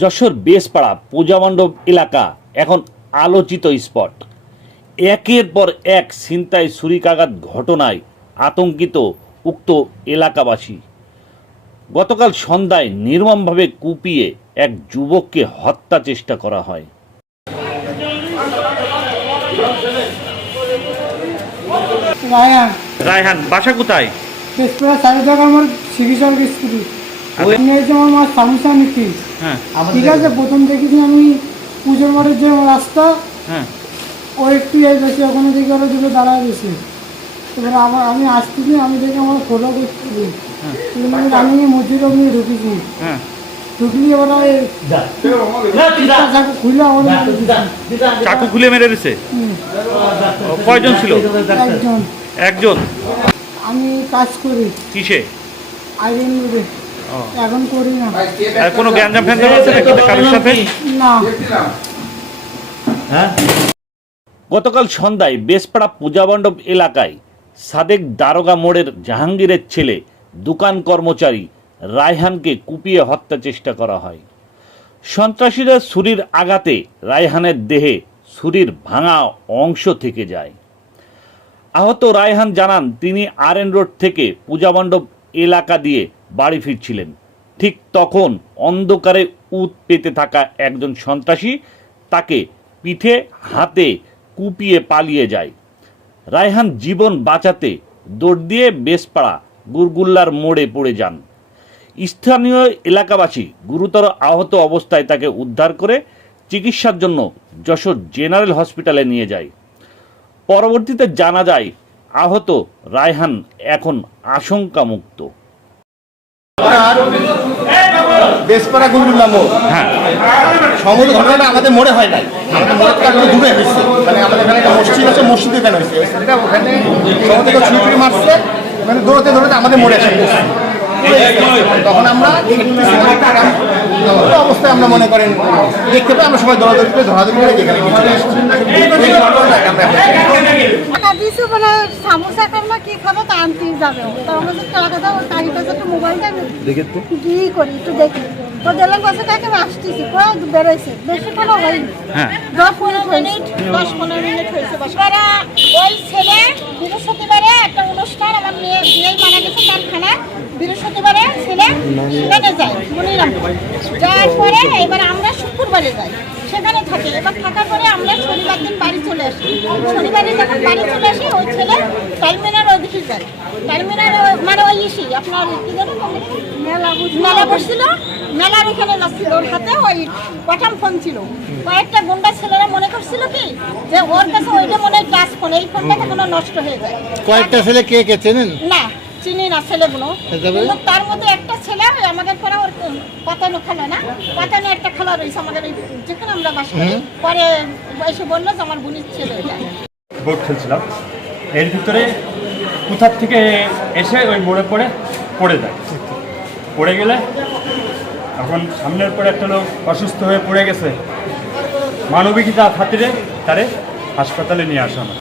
যশোর বেসপাড়া পূজামণ্ডপ এলাকা এখন আলোচিত স্পট। একের পর এক ছিনতাই ছুরিকাঘাত ঘটনায় আতঙ্কিত উক্ত এলাকাবাসী। গতকাল সন্ধ্যায় নির্মমভাবে কুপিয়ে এক যুবককে হত্যা চেষ্টা করা হয়। রায়া রায়হান বাসা কোথায়? তেজপুরা টাকা আমার মা হ্যাঁ। ঠিক আছে প্রথম দেখেছি আমি পুজোর মাঠের যে রাস্তা হ্যাঁ। ও একটু এই বেশি ওখানে দেখে ওরা দুটো দাঁড়ায় গেছে এবারে আমার আমি আসতেছি আমি দেখে আমার ফটো করছি। আমি মসজিদ ঢুকেছি। হ্যাঁ। ঢুকলি এবার চাকু খুলে আমার চাকু খুলে মেরে দিছে? কয়জন ছিল? একজন। একজন। আমি কাজ করি। কিসে? আইরন। এখন করি না। আর কোনো গ্যাঞ্জাম ফ্যাঞ্জাম আছে নাকি কারোর সাথে? না। গতকাল সন্ধ্যায় বেসপাড়া পূজামণ্ডপ এলাকায় সাদেক দারোগা মোড়ের জাহাঙ্গীরের ছেলে দোকান কর্মচারী রায়হানকে কুপিয়ে হত্যা চেষ্টা করা হয়। সন্ত্রাসীরা ছুরির আঘাতে রায়হানের দেহে ছুরির ভাঙা অংশ থেকে যায়। আহত রায়হান জানান তিনি আর এন রোড থেকে পূজামণ্ডপ এলাকা দিয়ে বাড়ি ফিরছিলেন। ঠিক তখন অন্ধকারে উত পেতে থাকা একজন সন্ত্রাসী তাকে পিঠে হাতে কুপিয়ে পালিয়ে যায়। রায়হান জীবন বাঁচাতে দৌড় দিয়ে বেসপাড়া গুরগুল্লার মোড়ে পড়ে যান। স্থানীয় এলাকাবাসী গুরুতর আহত অবস্থায় তাকে উদ্ধার করে চিকিৎসার জন্য যশোর জেনারেল হসপিটালে নিয়ে যায়। পরবর্তীতে জানা যায় আহত রায়হান এখন আশঙ্কামুক্ত। বেসপাড়া গুলগুল্লা মোড়। হ্যাঁ। সমগ্র ঘটনাটা আমাদের মনে হয় নাই। আমাদের মোড়ে একটু দূরে হয়েছে। মানে আমাদের এখানে একটা মসজিদ আছে মসজিদে হয়েছে। ওখানে মারছে। মানে দৌড়তে দৌড়তে আমাদের। তখন আমরা অবস্থায় আমরা মনে করেন দেখতে পাই আমরা সবাই দৌড়াদৌড়ি করে ধরাধরি করে আমরা সামোসা কি খাব তা আনতেই যাবে। তা টাকা কাছে একটু মোবাইলটা কি করি একটু দেখি। তো দিলাম কাছে আসতেছি কোথাও বেরোইছে? বেশি ভালো হয়নি। হ্যাঁ। দশ পনেরো মিনিট। দশ পনেরো মিনিট হয়েছে ওই ছেলে বৃহস্পতিবারে একটা অনুষ্ঠান আমার মেয়ে বিয়েই মারা গেছে তার খানা বৃহস্পতিবারে ছেলে সেখানে যাওয়ার পরে এবার আমরা শুক্রবারে যাই। সেখানে থাকি। এবার থাকার পরে আমরা শনিবার দিন বাড়ি চলে আসি। শনিবারে যখন বাড়ি চলে আসি ওই ছেলে টার্মিনাল ওদিকে যায়। টার্মিনাল মানে ওই ইসি আপনার কি জানো? মেলা মেলা বসছিল। মেলার এখানে যাচ্ছিল ওর হাতে ওই প্রথম ফোন ছিল। কয়েকটা গুন্ডা ছেলেরা মনে করছিল কি যে ওর কাছে ওইটা মনে হয় টাচ ফোন। এই ফোনটা কোনো নষ্ট হয়ে যায়। কয়েকটা ছেলে কে কে চেনেন? না চিনি না ছেলেগুলো কিন্তু তার মধ্যে একটা ছেলে আমাদের পরে ওর পাতানো খেলে না? পাতানো একটা খেলা রয়েছে আমাদের ওই যেখানে আমরা বাস করি। পরে এসে বলল যে আমার বোনের ছেলে এটা। বোট খেলছিলাম। এর ভিতরে কোথার থেকে এসে ওই মোড়ে পড়ে পড়ে যায়। পড়ে গেলে এখন সামনের পরে একটা লোক অসুস্থ হয়ে পড়ে গেছে। মানবিকতা খাতিরে তারে হাসপাতালে নিয়ে আসা হয়।